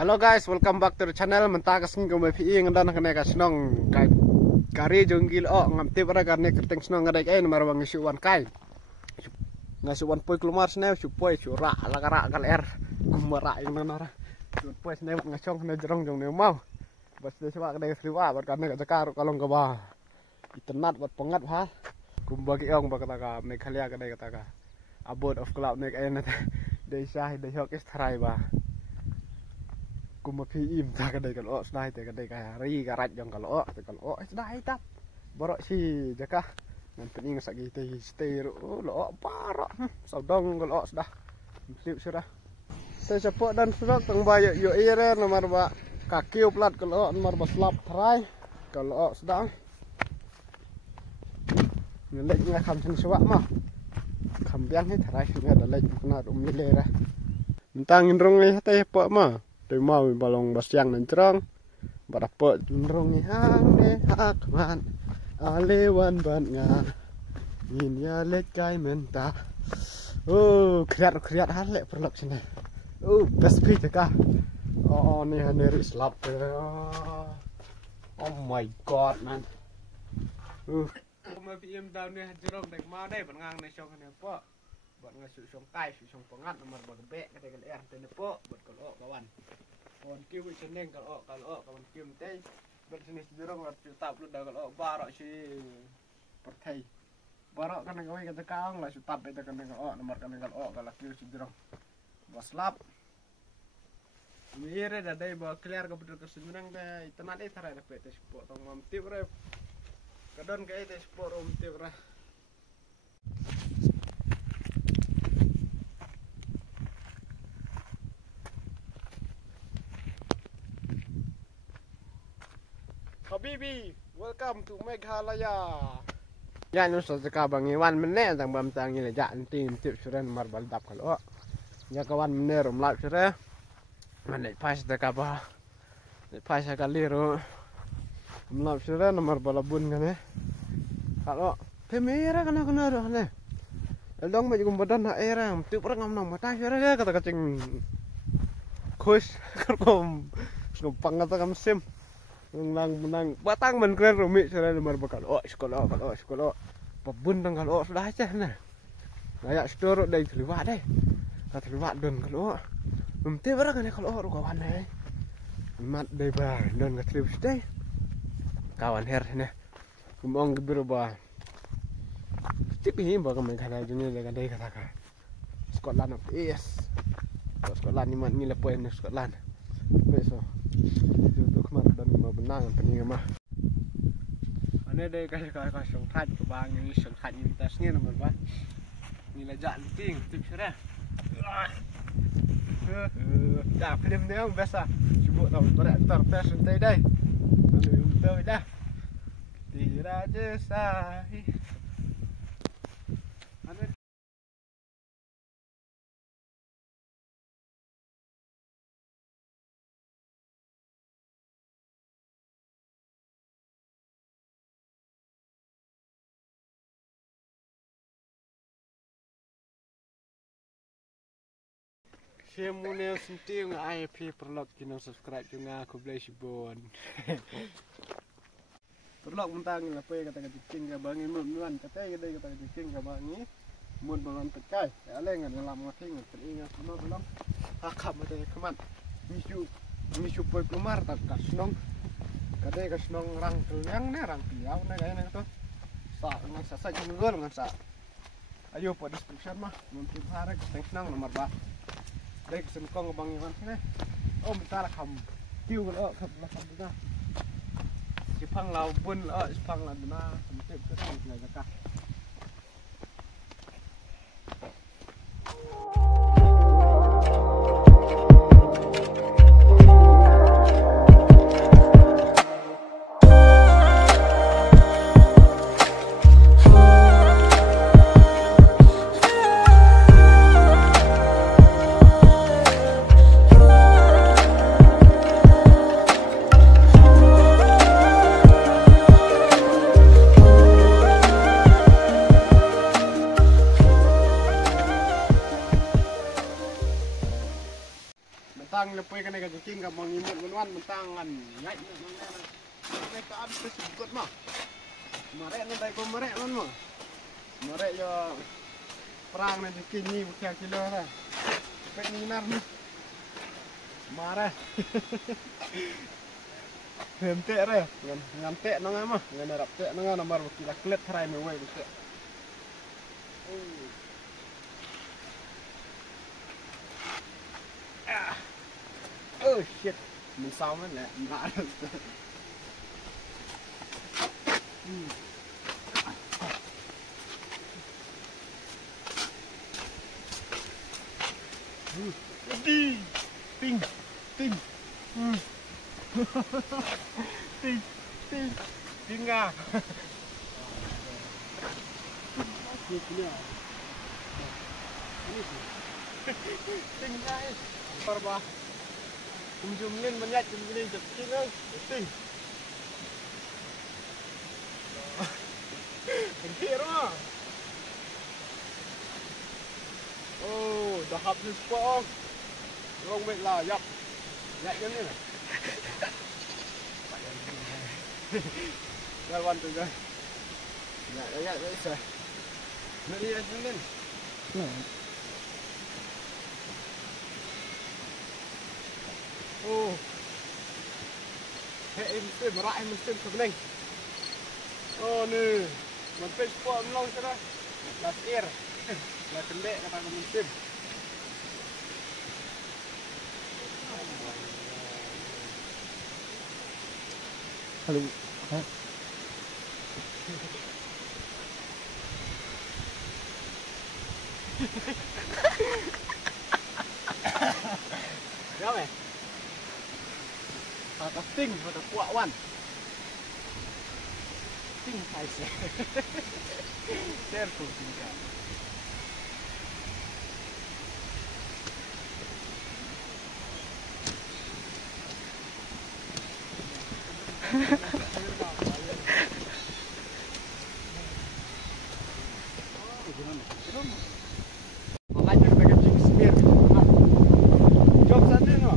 Halo guys, welcome back to the channel. Mentah kasing kami PI ngandan kena kasnong kari jonggil ngamtip ra karne kerteng snong ngadai kai nomor bang isuan kai. Ngasuan poi kelumar sne supoi sura ala kara kal kumara yang nara. Supoi sne ngasong na jerong jong ne mau. Bas de sewa kadai sriwa bar karne ka jakar kalong ka ba. Itenat buat pengat ha. Kumbagi ong ba kata ka Meghalaya kadai kata ka. Abode of cloud nek ayat desa de hok is tharai ba. Kuma PI ta kadai kalau snai te kadai ka ri karat jong kalau te kalau snai tap. Borok si jaka. Nanti ingat lagi te stay lo parok. Saudong kalau sudah. Sip sudah. Te cepok dan sudah teng bayo yo ire nomor ba kaki uplat kalau nomor ba slap tharai kalau sudah. Ngelek nga kham chen suwa ma. Kham biang ni tharai nga da lek na le ra. Mentang indrong ni te cepok ma. Tôi mau balong basyang nan cerong barapot rong hang ne hakman alewan ban nga ngin ya let kai menta kriat halek perlok sini best pi ka ni haneri slap oh my god man ma pm down ne cerong dek ma dai ban ngang ne song ne po buat ngasuk song kai song pengat nomor bagbe kata kal tene po buat kalau kawan kiu seneng kalau kawan kiu teh berjenis jerong lat tap lu dah kalau barok si pertai barok kan gawe kata kaong lah tap itu kan kalau nomor kan kalau kiu si jerong waslap mire dah dai bawa clear ke betul kesenjurang teh itenat tharai dapat teh sport tong mamtip re kadon kae teh sport mamtip re Habibi, welcome to Meghalaya. Ya nu sejaka bang Iwan mene tang bam tang ni ja anting tip suran mar baldap kalau. Ya kawan mene rom lap sure. Mane pas de ka ba. Ne pas ka liru. Mlap sure nomor balabun kan kalau temera kana ro ne. Eldong maju badan ha era tip orang ngam mata sure kata kacing. Kus kerkom. Ngopang kata kam sim. Menang batang men keren rumit sudah nomor bakal sekolah pebun tang kalau sudah aja nah layak store dari terlibat deh terlibat don kalau mesti berapa kan kalau kawan deh mat deh bah don ke trip deh kawan her nih ngomong berubah tipi bah kemana kana dunia dengan deh katakan Scotland of yes Scotland ni mat ni lepoin Scotland besok itu kemarin dan mau benang pening mah ane deh kayak song thad ke bang ini song thad ini tasnya nomor ba ni la ja ting tip sudah dah film dia biasa cuba tahu pada antar tes santai deh anu betul dah tidak jesai Semuanya senting IP perlok kena subscribe juga aku beli sibon. Perlok mentang apa ya kata cing bangi mun kata cing bangi mun belum pecah. Ale ngan lam ngati ngan teringat sono belum. Akam ada keman. Misu poi kelumar tak kasnong. Kata kasnong rang kenyang ne rang piau ne kaya ne to. Sa ngan sa jengol ngan sa. Ayo po description mah mungkin hari kesnong nomor ba. Baik sengkong bang Iwan sini. Oh bentar kam. Tiu kalau kam dah. Jepang lau bun Jepang lah mana. Sempit tu kan nak jakah. perang lepai kan agak jingกับมองimutวันมันตั้งกันใหญ่ในการไปสุดกดมาเร่นั่นใดก็มาเร่นั่นมาเร่จะperang nanti kini bukan kilo lah pek minar ni marah hente re ngantek nang mah ngan rap tek nang nomor kita klet try me way bisa oh shit mình sao mất nè ngã đi tinh tinh tinh tinh tinh à tinh ngay perba ujungnya banyak ini jadi kan tinh kira oh dah habis pok rong bet lah yap nhạy giống như này ra văn từ đây nhạy nhạy sờ nó đi lên ô hệ em tìm lại mình tìm sập lên ô nè mình phải sport long cho đó là air là kendek kata mình tìm halo hả Đó mày Ada ting, ada kuawan Ting phải xe Careful tinggal lanjut ke kencing spear jom sana no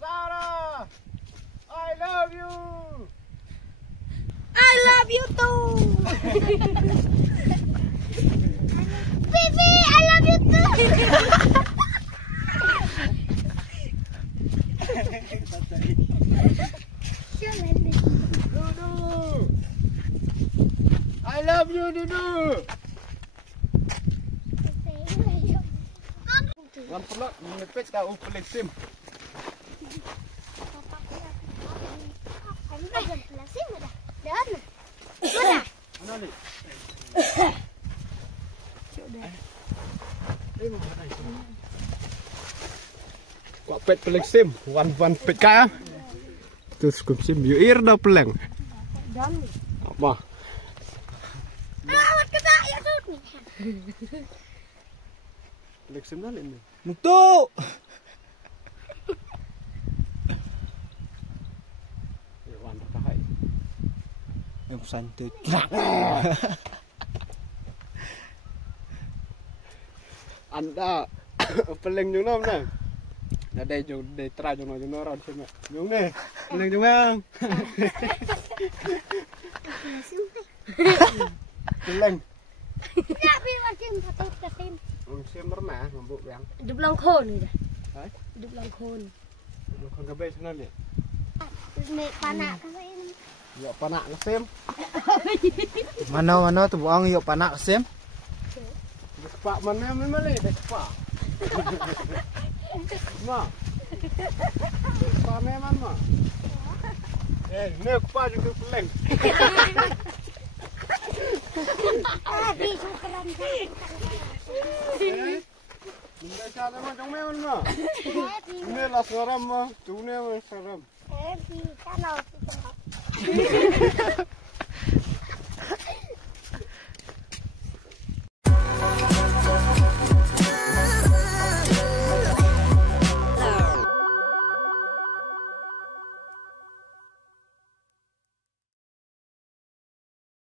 Sarah I love you too Baby I love you too Dudu I love you Dudu Wan perlu menepet kau upelik sim Mana ni? Kau pet pelik sim wan pet kah terus kum sim yuir dah peleng apa Awat kena ya tut. pelik sim dah ni Nuktu. wan kahai Yang santai. Anda peleng jung nom nè là đây jung đây tra jung nó rồi xem nè jung nè peleng jung không peleng Ya bi macam satu kesim. xem nó mà bụng bèn Hidup langkon ni dah. Hah? Hidup langkon. con cái bê sana lihat Nek panak ka ini. ya panak xem Mana tu buang yuk panak sim. Pak mana memang le pak ma pak memang ma nek pak juga peleng Bi syukuran. Bunda cara mah jong memang ma ini lah seram mah tu ne seram Bi kanal.